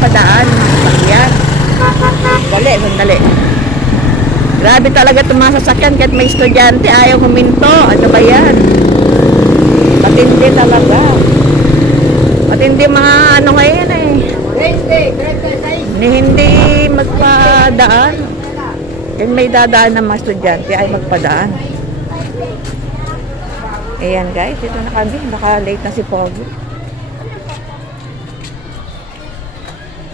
padaan. Sakyan. Dali, sandali. Grabe talaga itong mga sasakyan. Kahit may estudyante, ayaw huminto. Ano ba yan? Matindi talaga. Matindi mga ano ngayon eh. Hindi, hindi magpadaan. Yung may dadaan ng mga estudyante ay magpadaan. Ayan guys, ito na kami. Naka late na si Pogi.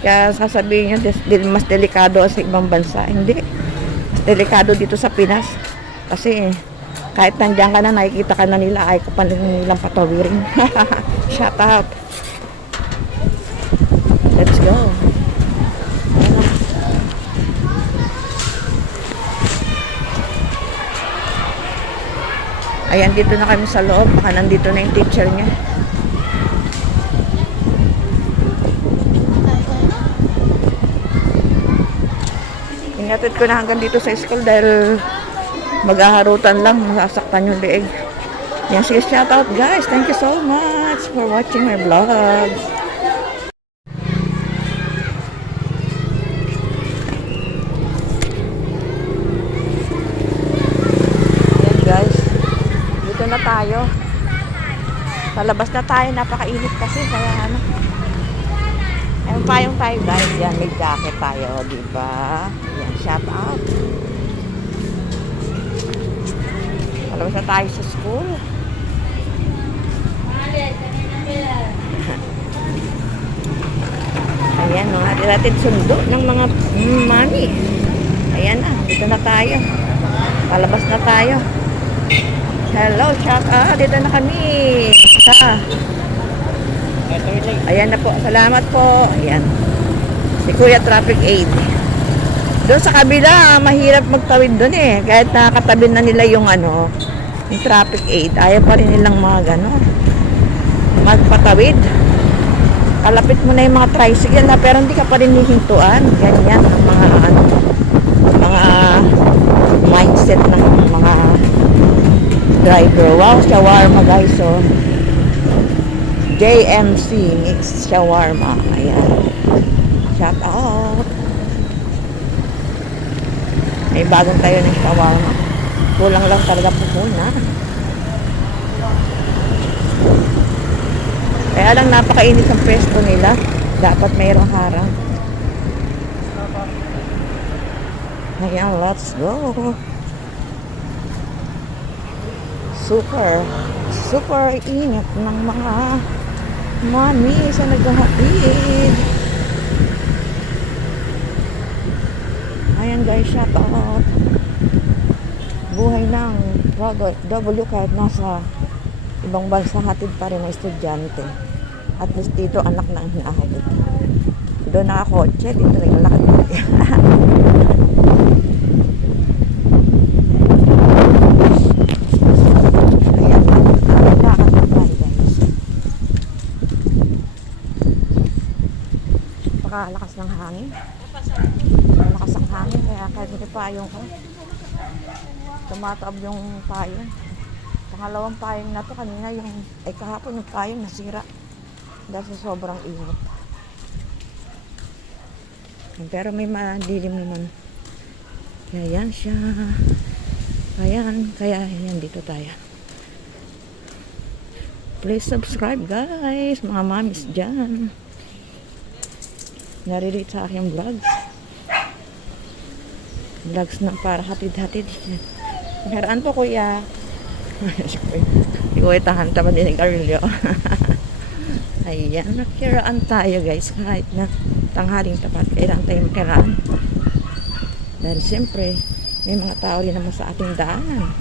Kaya sasabihin nyo, mas delikado sa ibang bansa. Hindi. Mas delikado dito sa Pinas. Kasi kahit nandiyan ka na, nakikita ka na nila, ay ka pa nilang patawirin. Shout out. Let's go. Ayan, dito na kami sa loob. Baka nandito na yung teacher niya. Ingatid ko na hanggang dito sa school dahil maghaharutan lang, masasaktan yung leeg. Yan, sige, shout out guys. Thank you so much for watching my vlog. Yan guys. Dito na tayo. Palabas na tayo. Napakainit kasi. Kaya ano. Ayun payong tayo guys. Yan, may jacket tayo. Diba? Yan, shout out. Palabas na tayo sa school. Ayan, mga atin sundo ng mga mami. Ayan na, dito na tayo. Palabas na tayo. Hello, shout out. Dito na kami. Sa. Ayan na po. Salamat po. Ayan. Si Kuya Traffic Aid. Doon sa kabila, mahirap magtawid doon eh. Kahit nakakatabi na nila yung ano, yung traffic aid. Ayaw pa rin nilang mga gano'n. Magpatawid. Kalapit mo na yung mga tricycle na pero hindi ka pa rin hihintuan. Ganyan ang mga ano, mga mindset ng mga driver. Wow, shawarma guys. So, JMC mixed shawarma. Ayan. Shout out. May bagong tayo ng shawarma. Kulang lang talaga pupuna. Kaya lang napakainit ang pwesto nila. Dapat mayroong harang. Ayan, let's go. Super, super init ng mga mami sa naghahatid. Ayan guys, shout out. Buhay ng W kahit nasa ibang bansa hatid pa rin ng estudyante. At least dito anak na ang hinahatid. Doon nakakotse, dito naglalakad. Ayan, lakad na tayo guys. Pakalakas ng hangin. Hangin, kaya kahit hindi payong ko, tumataob yung payong. Pangalawang payong na to, kanina yung, ay kahapon yung payong nasira. Dahil sa sobrang init. Pero may madilim naman. Kaya yan siya. Ayan, kaya yan dito tayo. Please subscribe guys, mga mamis dyan. Narirate sa aking vlogs. Vlogs na para hatid-hatid. Nakaraan po kuya. si kuya. Si kuya tahan tama din ni Carlio. Ayan, nakiraan tayo guys. Kahit na tanghaling tapat, kailangan tayo makiraan. Dahil siyempre, may mga tao rin naman sa ating daanan.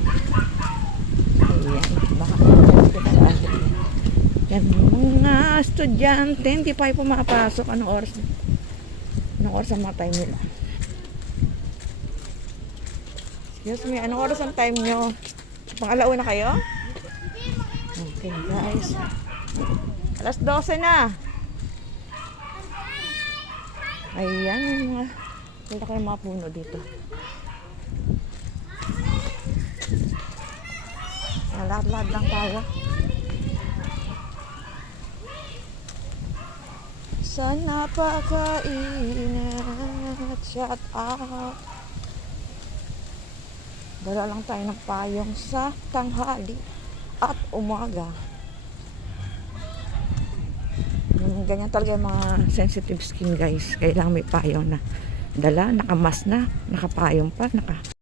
Ayan, baka yan, mga estudyante, hindi pa pumapasok. Anong oras? Anong oras ang mga time nila? Excuse me, anong oras ang time nyo? Pang-alauna kayo? Okay, guys. Alas 12 na. Ayan, yung mga, wala kayong mga puno dito. Lahat-lahat lang tayo. Sa napakainat, shout out. Dala lang tayo ng payong sa tanghali at umaga. Yung ganyan talaga yung mga sensitive skin guys. Kailangan may payong na dala, nakamas na, nakapayong pa, naka